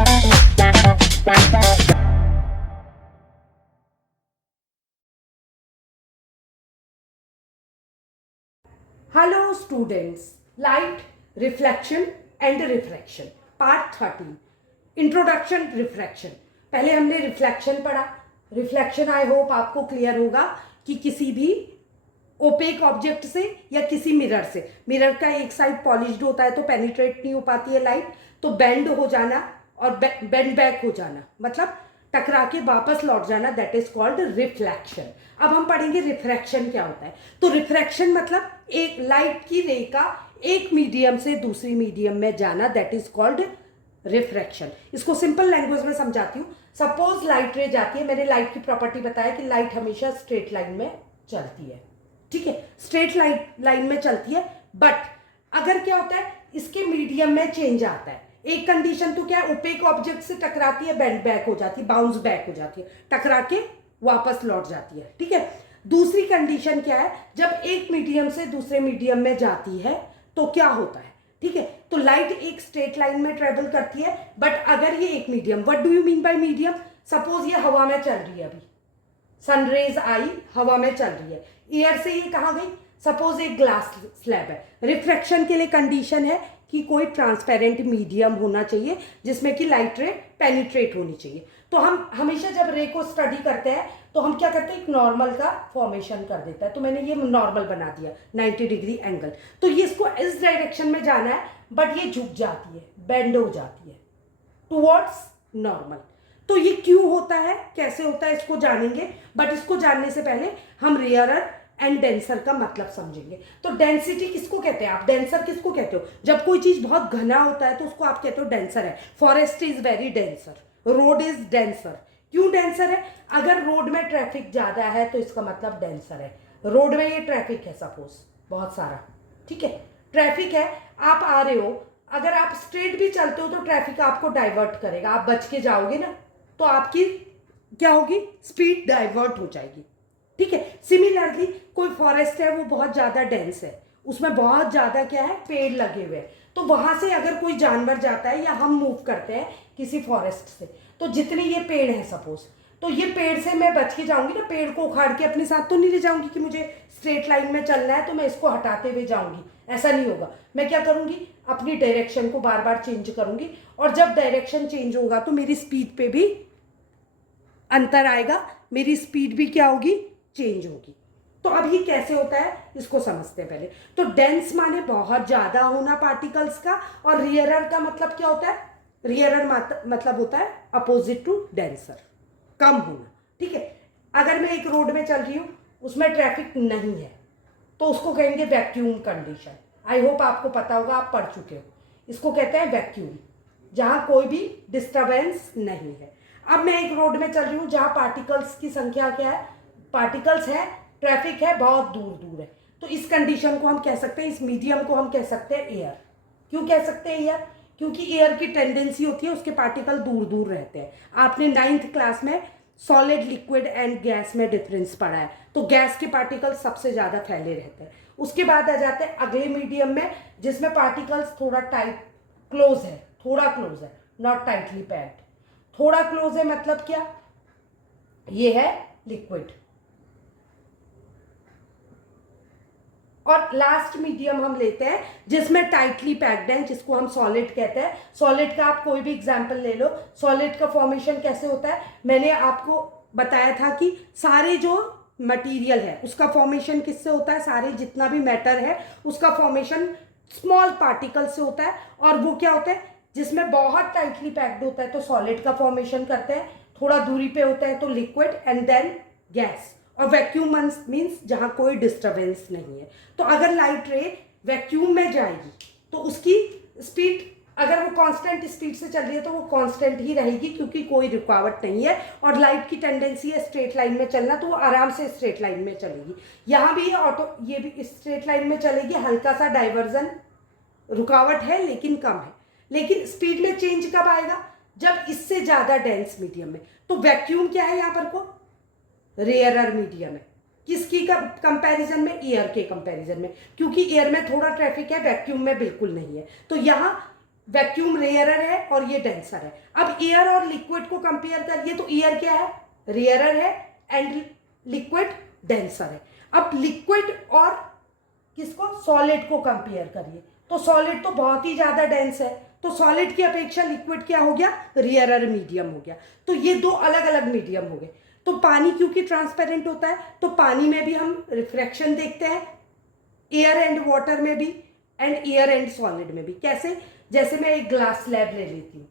Hello students, light, reflection and refraction, part 13, introduction refraction. पहले हमने reflection पढ़ा. Reflection I hope आपको clear होगा कि किसी भी ओपेक ऑब्जेक्ट से या किसी मिरर से, मिरर का एक साइड पॉलिश्ड होता है तो पेनिट्रेट नहीं हो पाती है लाइट, तो बेंड हो जाना और बेंड बैक हो जाना, मतलब टकरा के वापस लौट जाना, दैट इज कॉल्ड रिफ्लेक्शन. अब हम पढ़ेंगे रिफ्रैक्शन क्या होता है. तो रिफ्रैक्शन मतलब एक लाइट की रे का एक मीडियम से दूसरी मीडियम में जाना, दैट इज कॉल्ड रिफ्रैक्शन. इसको सिंपल लैंग्वेज में समझाती हूँ. सपोज लाइट रे जाती है, मैंने लाइट की प्रॉपर्टी बताया कि लाइट हमेशा स्ट्रेट लाइन में चलती है, ठीक है, स्ट्रेट लाइन में चलती है. बट अगर क्या होता है, इसके मीडियम में चेंज आता है. एक कंडीशन तो क्या है, ओपेक ऑब्जेक्ट से टकराती है, बेंड बैक हो जाती है, बाउंस बैक हो जाती है, टकरा के वापस लौट जाती है, ठीक है. दूसरी कंडीशन क्या है, जब एक मीडियम से दूसरे मीडियम में जाती है तो क्या होता है, ठीक है. तो लाइट एक स्ट्रेट लाइन में ट्रेवल करती है, बट अगर ये एक medium, what do you mean by medium, suppose ये हवा में चल रही है, अभी सनरेज आई, हवा में चल रही है, एयर से ये कहाँ गई, सपोज एक ग्लास स्लैब है. रिफ्रैक्शन के लिए कंडीशन है कि कोई ट्रांसपेरेंट मीडियम होना चाहिए जिसमें कि लाइट रे पेनिट्रेट होनी चाहिए. तो हम हमेशा जब रे को स्टडी करते हैं तो हम क्या करते हैं, एक नॉर्मल का फॉर्मेशन कर देता है. तो मैंने ये नॉर्मल बना दिया 90 डिग्री एंगल. तो ये इसको इस डायरेक्शन में जाना है, बट ये झुक जाती है, बेंड हो जाती है टुवर्ड्स नॉर्मल. तो ये क्यों होता है, कैसे होता है, इसको जानेंगे. बट इसको जानने से पहले हम रेयरर एंड डेंसर का मतलब समझेंगे. तो डेंसिटी किसको कहते हैं आप, डेंसर किसको कहते हो, जब कोई चीज बहुत घना होता है तो उसको आप कहते हो डेंसर है. Forest is very denser, road is denser. क्यों डेंसर है, अगर रोड में ट्रैफिक ज्यादा है तो इसका मतलब डेंसर है. रोड में ये ट्रैफिक है सपोज बहुत सारा, ठीक है, ट्रैफिक है, आप आ रहे हो, अगर आप स्ट्रेट भी चलते हो तो ट्रैफिक आपको डाइवर्ट करेगा, आप बच के जाओगे ना, तो आपकी क्या होगी, स्पीड डाइवर्ट हो जाएगी, ठीक है. सिमिलरली कोई फॉरेस्ट है वो बहुत ज्यादा डेंस है, उसमें बहुत ज्यादा क्या है, पेड़ लगे हुए हैं, तो वहां से अगर कोई जानवर जाता है या हम मूव करते हैं किसी फॉरेस्ट से, तो जितने ये पेड़ हैं सपोज, तो ये पेड़ से मैं बच के जाऊंगी ना, पेड़ को उखाड़ के अपने साथ तो नहीं ले जाऊंगी कि मुझे स्ट्रेट लाइन में चलना है तो मैं इसको हटाते हुए जाऊंगी, ऐसा नहीं होगा. मैं क्या करूंगी, अपनी डायरेक्शन को बार बार चेंज करूंगी, और जब डायरेक्शन चेंज होगा तो मेरी स्पीड पे भी अंतर आएगा, मेरी स्पीड भी क्या होगी, चेंज होगी. तो अब ये कैसे होता है इसको समझते हैं पहले. तो डेंस माने बहुत ज्यादा होना पार्टिकल्स का, और रियरर का मतलब क्या होता है, रियरर मतलब होता है अपोजिट टू डेंसर, कम होना, ठीक है. अगर मैं एक रोड में चल रही हूं, उसमें ट्रैफिक नहीं है, तो उसको कहेंगे वैक्यूम कंडीशन. आई होप आपको पता होगा, आप पढ़ चुके हो. इसको कहते हैं वैक्यूम, जहां कोई भी डिस्टर्बेंस नहीं है. अब मैं एक रोड में चल रही हूं जहां पार्टिकल्स की संख्या क्या है, पार्टिकल्स है, ट्रैफिक है, बहुत दूर दूर है, तो इस कंडीशन को हम कह सकते हैं, इस मीडियम को हम कह सकते हैं एयर. क्यों कह सकते हैं एयर, क्योंकि एयर की टेंडेंसी होती है उसके पार्टिकल दूर दूर रहते हैं. आपने 9th क्लास में सॉलिड, लिक्विड एंड गैस में डिफरेंस पढ़ा है, तो गैस के पार्टिकल सबसे ज्यादा फैले रहते हैं. उसके बाद आ जाते हैं अगले मीडियम में, जिसमें पार्टिकल्स थोड़ा टाइट, क्लोज है, थोड़ा क्लोज है, नॉट टाइटली पैक्ड. थोड़ा क्लोज है मतलब क्या, ये है लिक्विड. और लास्ट मीडियम हम लेते हैं जिसमें टाइटली पैक्ड है, जिसको हम सॉलिड कहते हैं. सॉलिड का आप कोई भी एग्जांपल ले लो, सॉलिड का फॉर्मेशन कैसे होता है, मैंने आपको बताया था कि सारे जो मटेरियल है उसका फॉर्मेशन किससे होता है, सारे जितना भी मैटर है उसका फॉर्मेशन स्मॉल पार्टिकल से होता है. और वो क्या होता है, जिसमें बहुत टाइटली पैक्ड होता है तो सॉलिड का फॉर्मेशन करते हैं, थोड़ा दूरी पे होता है तो लिक्विड, एंड देन गैस. और वैक्यूम मीन्स जहां कोई डिस्टरबेंस नहीं है. तो अगर लाइट रे वैक्यूम में जाएगी तो उसकी स्पीड, अगर वो कांस्टेंट स्पीड से चल रही है तो वो कांस्टेंट ही रहेगी, क्योंकि कोई रुकावट नहीं है, और लाइट की टेंडेंसी है स्ट्रेट लाइन में चलना, तो वो आराम से स्ट्रेट लाइन में चलेगी. यहाँ भी ऑटो, ये भी स्ट्रेट लाइन में चलेगी, हल्का सा डाइवर्जन, रुकावट है लेकिन कम है. लेकिन स्पीड में चेंज कब आएगा, जब इससे ज्यादा डेंस मीडियम में. तो वैक्यूम क्या है यहाँ पर को, रेयरर मीडियम है. किसकी कंपैरिजन में, एयर के कंपैरिजन में, क्योंकि एयर में थोड़ा ट्रैफिक है, वैक्यूम में बिल्कुल नहीं है. तो यहाँ वैक्यूम रेयरर है और ये डेंसर है। अब एयर और लिक्विड को कंपेयर करिए तो एयर क्या है, रेयरर है, एंड लिक्विड डेंसर है। अब लिक्विड और किसको, सॉलिड को कंपेयर करिए तो सॉलिड तो बहुत ही ज्यादा डेंस है, तो सॉलिड की अपेक्षा लिक्विड क्या हो गया, रेयरर मीडियम हो गया। तो ये दो अलग अलग मीडियम हो गए। तो पानी क्योंकि ट्रांसपेरेंट होता है तो पानी में भी हम रिफ्रैक्शन देखते हैं, एयर एंड वाटर में भी, एंड एयर एंड सॉलिड में भी। कैसे, जैसे मैं एक ग्लास स्लैब ले लेती हूँ,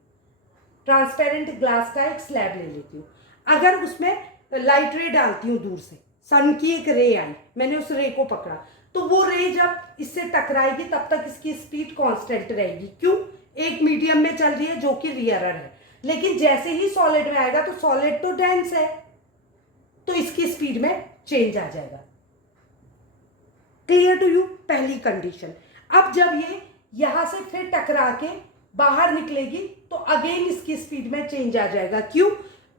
ट्रांसपेरेंट ग्लास का एक स्लैब ले लेती हूँ, अगर उसमें लाइट रे डालती हूँ दूर से, सन की एक रे आई, मैंने उस रे को पकड़ा, तो वो रे जब इससे टकराएगी तब तक इसकी स्पीड कांस्टेंट रहेगी। क्यों, एक मीडियम में चल रही है जो कि रेयरर है। लेकिन जैसे ही सॉलिड में आएगा तो सॉलिड तो डेंस है, तो इसकी स्पीड में चेंज आ जाएगा। क्लियर टू यू, पहली कंडीशन। अब जब ये यहां से फिर टकरा के बाहर निकलेगी तो अगेन इसकी स्पीड में चेंज आ जाएगा। क्यों,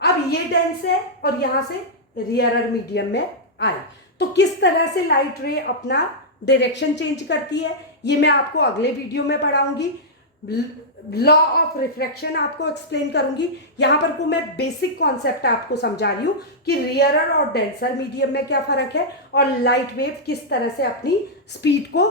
अब ये डेंस है और यहां से रेयरर मीडियम में आए। तो किस तरह से लाइट रे अपना डायरेक्शन चेंज करती है ये मैं आपको अगले वीडियो में पढ़ाऊंगी। लॉ ऑफ रिफ्रैक्शन आपको एक्सप्लेन करूंगी। यहां पर को मैं बेसिक कॉन्सेप्ट आपको समझा रही हूं कि रेयरर और डेंसर मीडियम में क्या फर्क है और लाइट वेव किस तरह से अपनी स्पीड को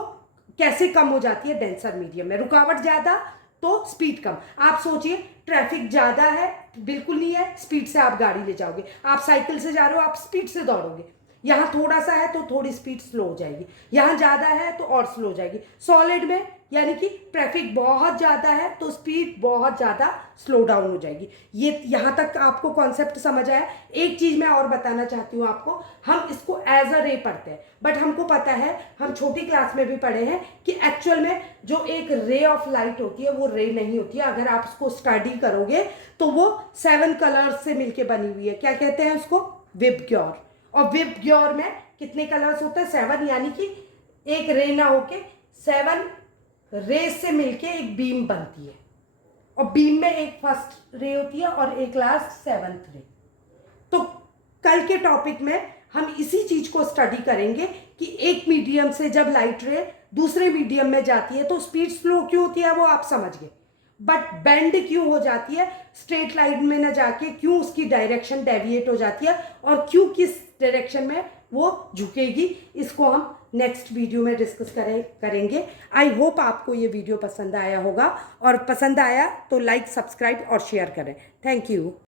कैसे कम हो जाती है डेंसर मीडियम में। रुकावट ज्यादा तो स्पीड कम। आप सोचिए ट्रैफिक ज्यादा है, बिल्कुल नहीं है, स्पीड से आप गाड़ी ले जाओगे। आप साइकिल से जा रहे हो, आप स्पीड से दौड़ोगे। यहां थोड़ा सा है तो थोड़ी स्पीड स्लो हो जाएगी, यहां ज्यादा है तो और स्लो हो जाएगी। सॉलिड में यानी कि ट्रैफिक बहुत ज्यादा है तो स्पीड बहुत ज्यादा स्लो डाउन हो जाएगी। ये यहां तक आपको कॉन्सेप्ट समझ आया। एक चीज मैं और बताना चाहती हूं आपको, हम इसको एज अ रे पढ़ते हैं, बट हमको पता है, हम छोटी क्लास में भी पढ़े हैं कि एक्चुअल में जो एक रे ऑफ लाइट होती है वो रे नहीं होती है। अगर आप उसको स्टडी करोगे तो वो 7 कलर्स से मिलकर बनी हुई है। क्या कहते हैं उसको, विबग्योर। और विबग्योर में कितने कलर्स होते हैं, 7, यानी कि एक रे ना होके 7 रेस से मिलके एक बीम बनती है, और बीम में एक फर्स्ट रे होती है और एक लास्ट 7th रे। तो कल के टॉपिक में हम इसी चीज को स्टडी करेंगे कि एक मीडियम से जब लाइट रे दूसरे मीडियम में जाती है तो स्पीड स्लो क्यों होती है वो आप समझ गए, बट बेंड क्यों हो जाती है, स्ट्रेट लाइन में ना जाके क्यों उसकी डायरेक्शन डेविएट हो जाती है और क्यों किस डायरेक्शन में वो झुकेगी, इसको हम नेक्स्ट वीडियो में डिस्कस करेंगे। आई होप आपको ये वीडियो पसंद आया होगा, और पसंद आया तो लाइक, सब्सक्राइब और शेयर करें। Thank you.